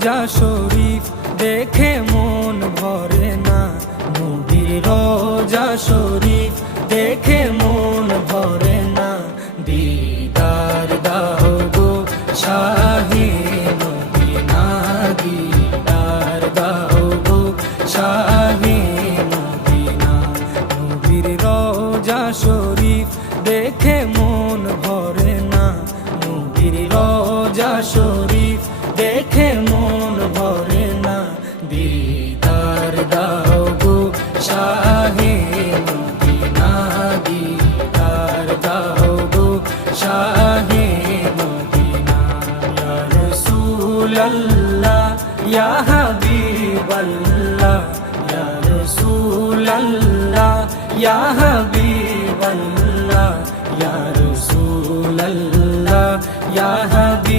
রোজা শরীফ দেখে মন ভরে না, নবীর রোজা শরীফ দেখে মন ভরে না। দিদার দাও গো শাহে মদিনা, দিদার দাও গো শাহে মদিনা। নবীর রোজা শরীফ দেখে মন ভরে না, নবীর রোজা শরীফ দেখে মন ভরে না। দিদার দাও গো শাহে মদিনা, দিদার দাও গো শাহে মদিনা। ইয়া রাসূলাল্লাহ ইয়া হাবিবাল্লাহ, ইয়া রাসূলাল্লাহ ইয়া হাবিবাল্লাহ, ইয়া রাসূলাল্লাহ ইয়া হাবিব